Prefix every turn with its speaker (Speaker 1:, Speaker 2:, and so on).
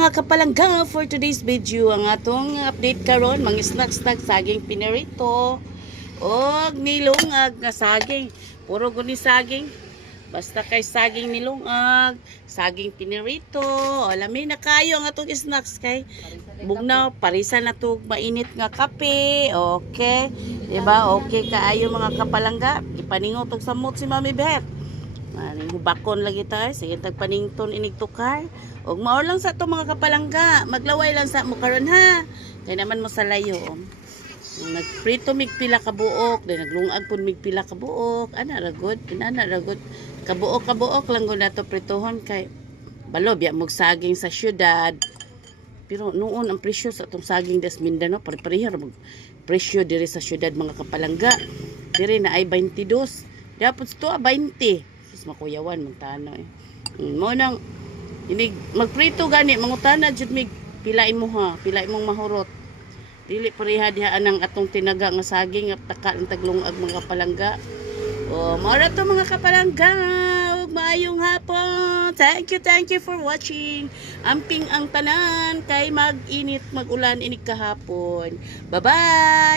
Speaker 1: mga kapalangga for today's video ang atong update karon mga snacks snack saging pinirito og nilungag nga saging. Puro guni saging. Basta kay saging nilungag saging pinirito o lami na kayo ang atong snacks kay bugnaw parisa na to mainit nga kape okay. Diba? Okay kaayo mga kapalangga. Ipaningot og samot si Mami Beth Maring hubakon lagi tayo. Sige, tagpanington inig tukar. Og maor lang sa to mga kapalangga. Maglaway lang sa mo karon ha. Kaya naman mo sa layo. Nagprito mig pila ka buok. Then naglungag pun mig pila ka buok. Ana ragod. Pinana ragod. Kabuok kabuok lang gud nato pritohon kay balo biya mog sa syudad. Pero noon ang presyo sa atong saging des Mindanao pare-pareho ra mag presyo diri sa syudad mga kapalangga. Diri na ay 22. Dapat to 20. Sus makuyawan mong tano eh. Mo nang inig magprito gani mangutana jud mig pilain mo ha, pilain mong mahurot. Dili pareha diha anang atong tinaga nga saging nga taka ang taglungag mga kapalangga. Oh, mara to mga kapalangga. Maayong hapon. Thank you, thank you for watching. Amping ang tanan kay mag-init, mag-ulan inig kahapon. Bye-bye.